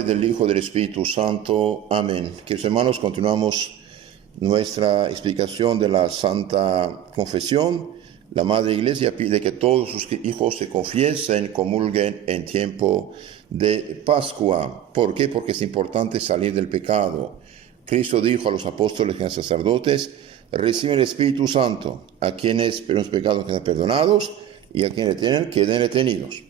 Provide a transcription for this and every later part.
Padre, del Hijo, del Espíritu Santo. Amén. Queridos hermanos, continuamos nuestra explicación de la Santa Confesión. La Madre Iglesia pide que todos sus hijos se confiesen, comulguen en tiempo de Pascua. ¿Por qué? Porque es importante salir del pecado. Cristo dijo a los apóstoles y a los sacerdotes: reciben el Espíritu Santo, a quienes los pecados quedan perdonados y a quienes tienen queden retenidos.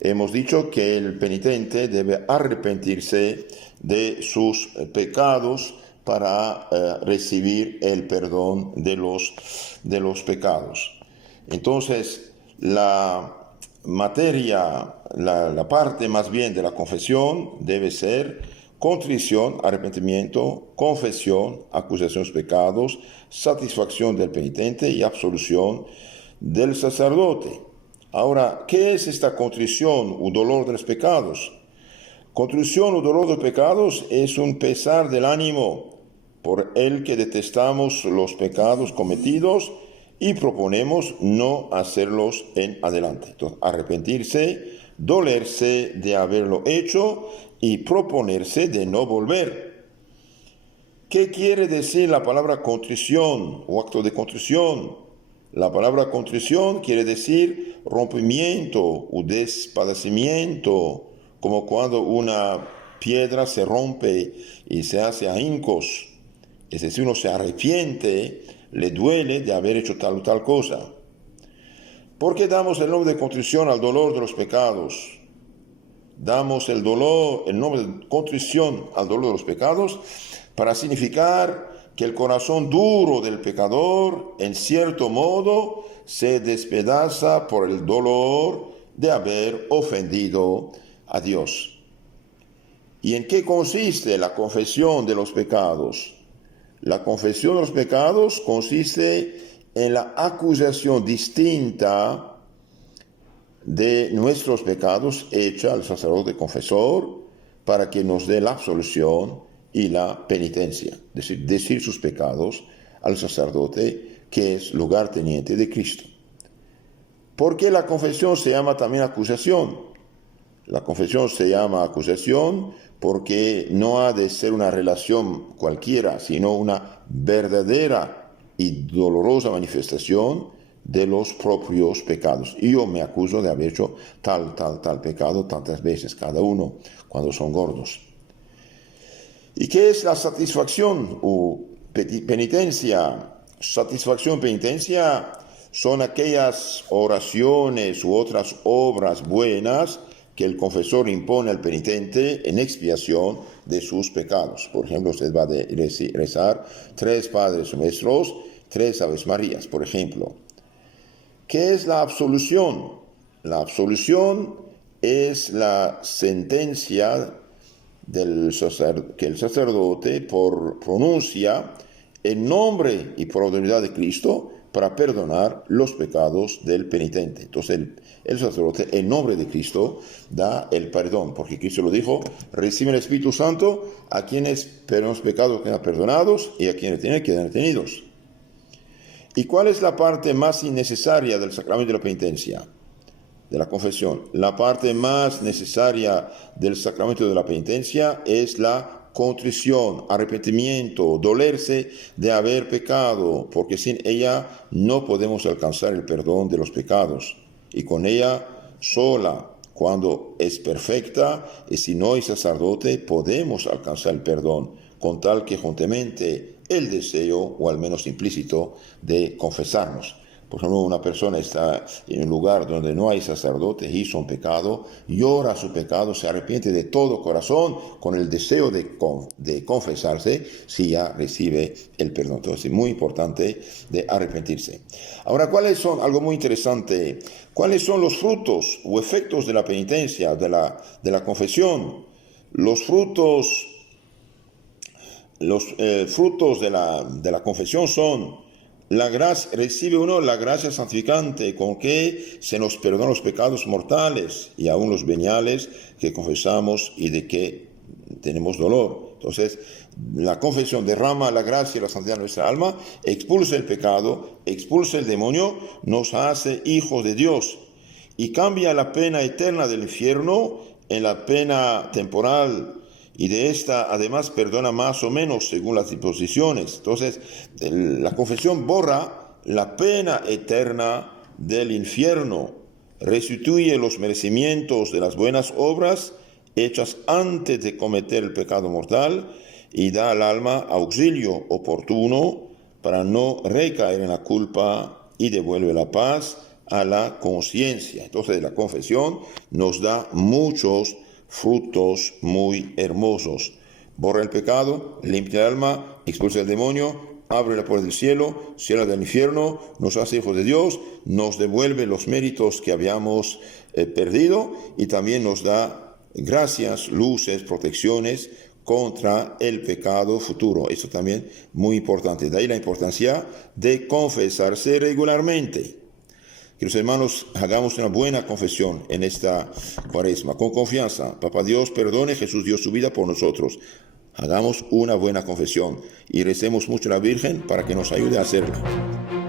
Hemos dicho que el penitente debe arrepentirse de sus pecados para recibir el perdón de los pecados. Entonces, la materia, la parte más bien de la confesión debe ser contrición, arrepentimiento, confesión, acusación de los pecados, satisfacción del penitente y absolución del sacerdote. Ahora, ¿qué es esta contrición o dolor de los pecados? Contrición o dolor de los pecados es un pesar del ánimo por el que detestamos los pecados cometidos y proponemos no hacerlos en adelante. Entonces, arrepentirse, dolerse de haberlo hecho y proponerse de no volver. ¿Qué quiere decir la palabra contrición o acto de contrición? La palabra contrición quiere decir rompimiento o despadecimiento, como cuando una piedra se rompe y se hace ahincos. Es decir, uno se arrepiente, le duele de haber hecho tal o tal cosa. ¿Por qué damos el nombre de contrición al dolor de los pecados? Damos el nombre de contrición al dolor de los pecados para significar que el corazón duro del pecador, en cierto modo, se despedaza por el dolor de haber ofendido a Dios. ¿Y en qué consiste la confesión de los pecados? La confesión de los pecados consiste en la acusación distinta de nuestros pecados hecha al sacerdote confesor para que nos dé la absolución y la penitencia, es decir sus pecados al sacerdote, que es lugarteniente de Cristo. ¿Por qué la confesión se llama también acusación? La confesión se llama acusación porque no ha de ser una relación cualquiera, sino una verdadera y dolorosa manifestación de los propios pecados. Yo me acuso de haber hecho tal pecado tantas veces, cada uno, cuando son gordos. ¿Y qué es la satisfacción o penitencia? Satisfacción, penitencia son aquellas oraciones u otras obras buenas que el confesor impone al penitente en expiación de sus pecados. Por ejemplo, usted va a rezar 3 Padres Nuestros, 3 Aves Marías, por ejemplo. ¿Qué es la absolución? La absolución es la sentencia que el sacerdote pronuncia en nombre y por autoridad de Cristo para perdonar los pecados del penitente. Entonces el sacerdote en nombre de Cristo da el perdón, porque Cristo lo dijo: reciben el Espíritu Santo a quienes los pecados quedan perdonados y a quienes tienen quedan retenidos. ¿Y cuál es la parte más innecesaria del sacramento de la penitencia? De la confesión. La parte más necesaria del sacramento de la penitencia es la contrición, arrepentimiento, dolerse de haber pecado, porque sin ella no podemos alcanzar el perdón de los pecados. Y con ella sola, cuando es perfecta, y si no hay sacerdote, podemos alcanzar el perdón, con tal que juntamente el deseo, o al menos implícito, de confesarnos. Por ejemplo, una persona está en un lugar donde no hay sacerdote, hizo un pecado, llora su pecado, se arrepiente de todo corazón con el deseo de confesarse, si ya recibe el perdón. Entonces es muy importante de arrepentirse. Ahora, algo muy interesante, ¿cuáles son los frutos o efectos de la penitencia, de la confesión? Los frutos de la confesión son: recibe uno la gracia santificante con que se nos perdonan los pecados mortales y aún los veniales que confesamos y de que tenemos dolor. Entonces, la confesión derrama la gracia y la santidad en nuestra alma, expulsa el pecado, expulsa el demonio, nos hace hijos de Dios y cambia la pena eterna del infierno en la pena temporal y de esta además perdona más o menos según las disposiciones. Entonces, la confesión borra la pena eterna del infierno, restituye los merecimientos de las buenas obras hechas antes de cometer el pecado mortal y da al alma auxilio oportuno para no recaer en la culpa y devuelve la paz a la conciencia. Entonces la confesión nos da muchos frutos muy hermosos. Borra el pecado, limpia el alma, expulsa el demonio, abre la puerta del cielo, cierra del infierno, nos hace hijos de Dios, nos devuelve los méritos que habíamos perdido y también nos da gracias, luces, protecciones contra el pecado futuro. Eso también muy importante. De ahí la importancia de confesarse regularmente. Queridos hermanos, hagamos una buena confesión en esta cuaresma, con confianza. Papá Dios, perdone, Jesús dio su vida por nosotros. Hagamos una buena confesión y recemos mucho a la Virgen para que nos ayude a hacerla.